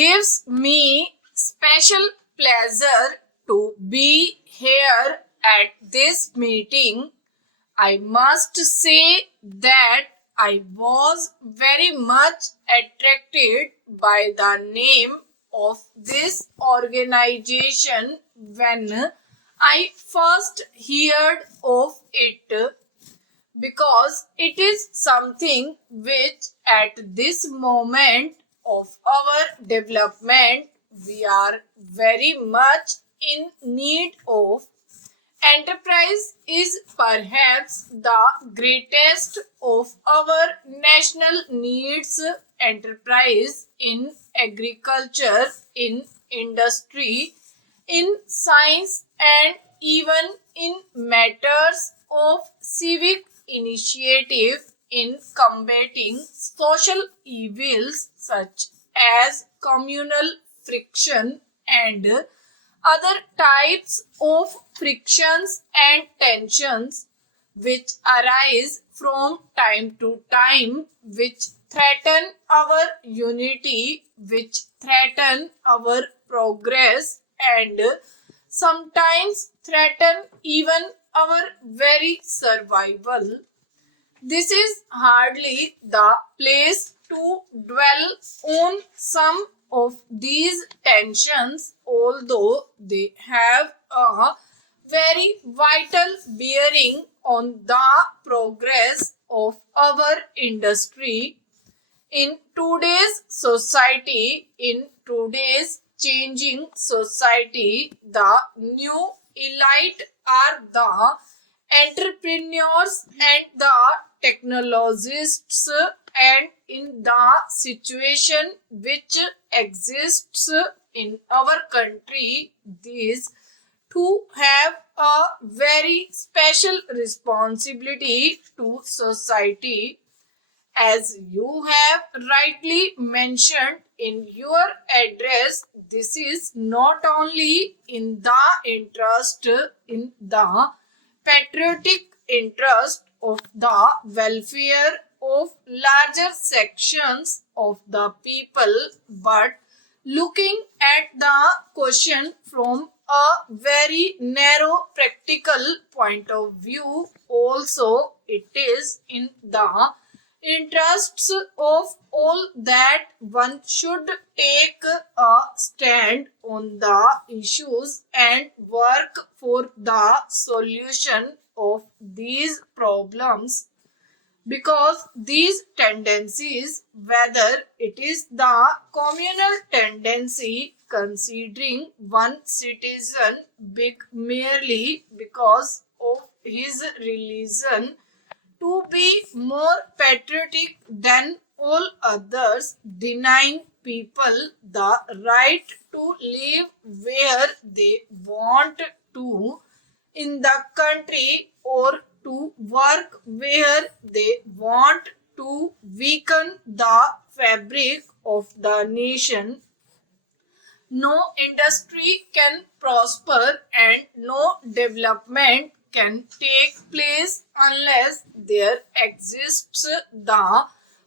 gives me special pleasure to be here at this meeting. I must say that I was very much attracted by the name of this organization when I first heard of it, because it is something which at this moment of our development we are very much in need of. Enterprise is perhaps the greatest of our national needs. Enterprise in agriculture, in industry, in science, and even in matters of civic initiative in combating social evils such as communal friction and other types of frictions and tensions which arise from time to time, which threaten our unity, which threaten our progress, and sometimes threaten even our very survival. This is hardly the place to dwell on some of these tensions, although they have a very vital bearing on the progress of our industry. In today's society, in today's changing society, the new elite are the entrepreneurs and the technologists, and in the situation which exists in our country, these two have a very special responsibility to society. As you have rightly mentioned in your address, this is not only in the interest, in the patriotic interest of the welfare of larger sections of the people, but looking at the question from a very narrow practical point of view, also it is in the interests of all that one should take a stand on the issues and work for the solution of these problems, because these tendencies, whether it is the communal tendency considering one citizen big merely because of his religion to be more patriotic than all others, denying people the right to live where they want to in the country, or to work where they want to, weaken the fabric of the nation. No industry can prosper and no development can take place unless there exists the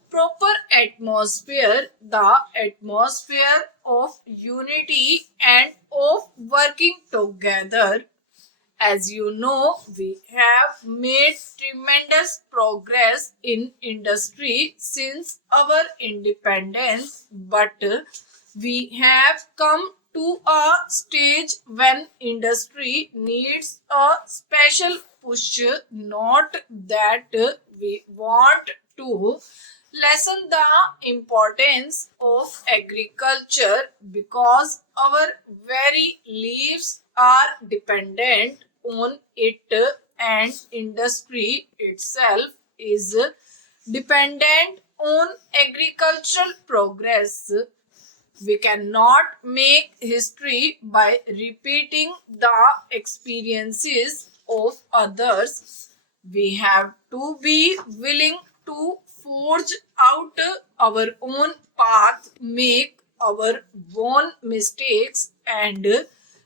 proper atmosphere, the atmosphere of unity and of working together. As you know, we have made tremendous progress in industry since our independence, but we have come to a stage when industry needs a special push. Not that we want to lessen the importance of agriculture, because our very lives are dependent on it, and industry itself is dependent on agricultural progress. We cannot make history by repeating the experiences of others. We have to be willing to forge out our own path, make our own mistakes, and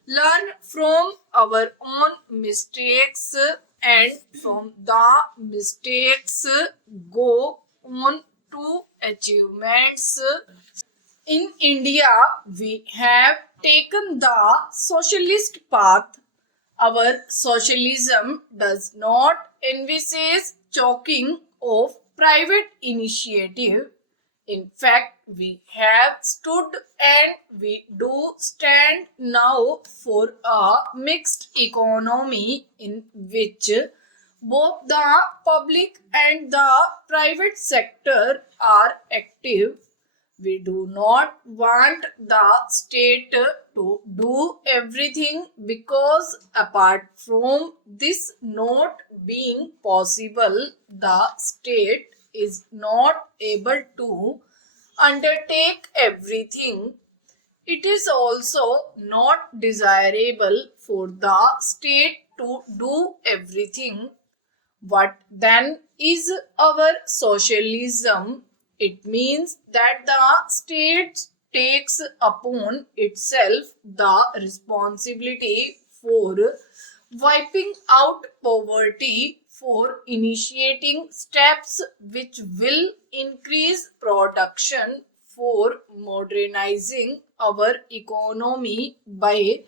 learn from our own mistakes, and from the mistakes go on to achievements. In India, we have taken the socialist path. Our socialism does not envisage choking of private initiative. In fact, we have stood and we do stand now for a mixed economy in which both the public and the private sector are active. We do not want the state to do everything because apart from this not being possible, the state is not able to undertake everything. It is also not desirable for the state to do everything. What then is our socialism? It means that the state takes upon itself the responsibility for wiping out poverty, for initiating steps which will increase production, for modernizing our economy by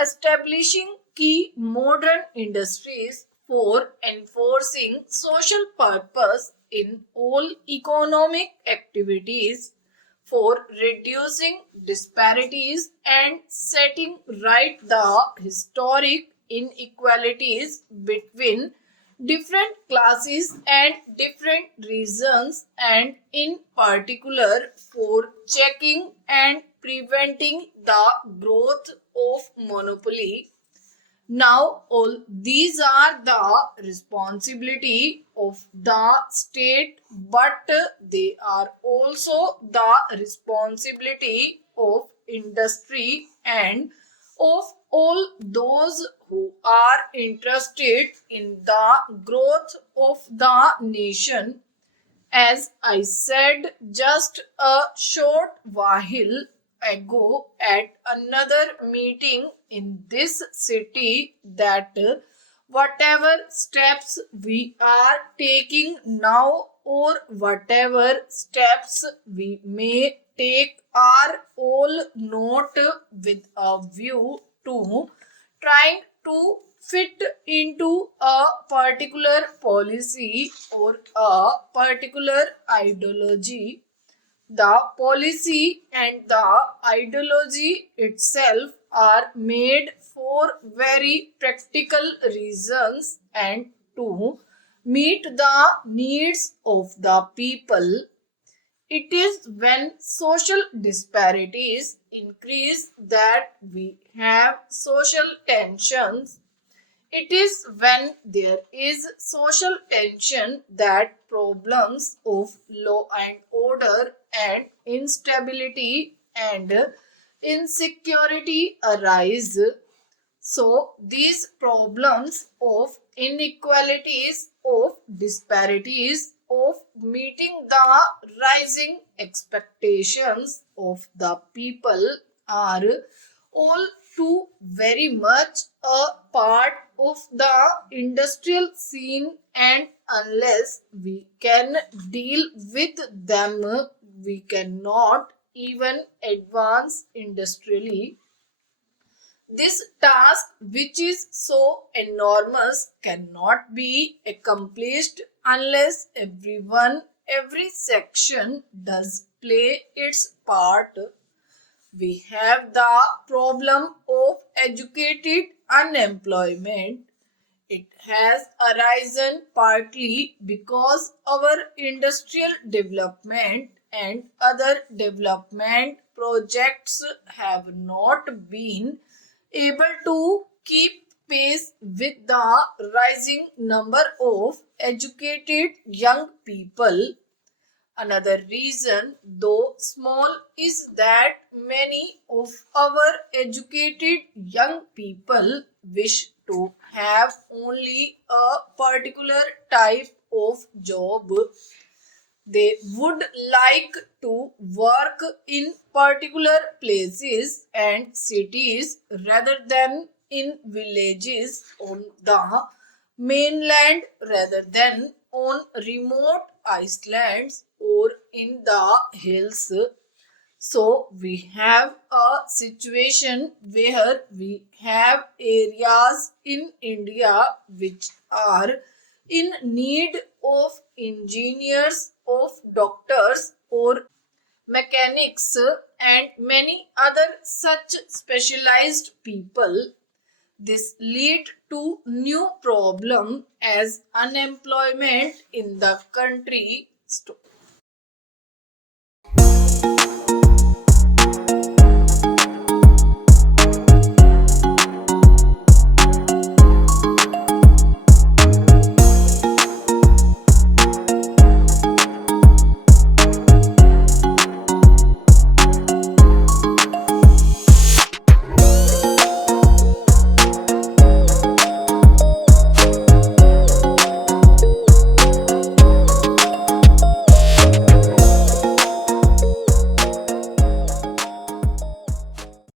establishing key modern industries, for enforcing social purpose in all economic activities, for reducing disparities and setting right the historic inequalities between different classes and different regions, and in particular for checking and preventing the growth of monopoly. Now, all these are the responsibility of the state, but they are also the responsibility of industry and of all those who are interested in the growth of the nation. As I said just a short while ago at another meeting in this city, that whatever steps we are taking now or whatever steps we may take are all not with a view to trying to fit into a particular policy or a particular ideology. The policy and the ideology itself are made for very practical reasons and to meet the needs of the people. It is when social disparities increase that we have social tensions. It is when there is social tension that problems of law and order and instability and insecurity arise. So, these problems of inequalities, of disparities, of meeting the rising expectations of the people are all too very much a part of the industrial scene, and unless we can deal with them, we cannot even advance industrially. This task, which is so enormous, cannot be accomplished unless everyone, every section does play its part. We have the problem of educated unemployment. It has arisen partly because our industrial development and other development projects have not been able to keep pace with the rising number of educated young people. Another reason, though small, is that many of our educated young people wish to have only a particular type of job. They would like to work in particular places and cities rather than in villages on the mainland, rather than on remote islands or in the hills. So we have a situation where we have areas in India which are in need of engineers, of doctors, or mechanics, and many other such specialized people. This lead to new problem as unemployment in the country.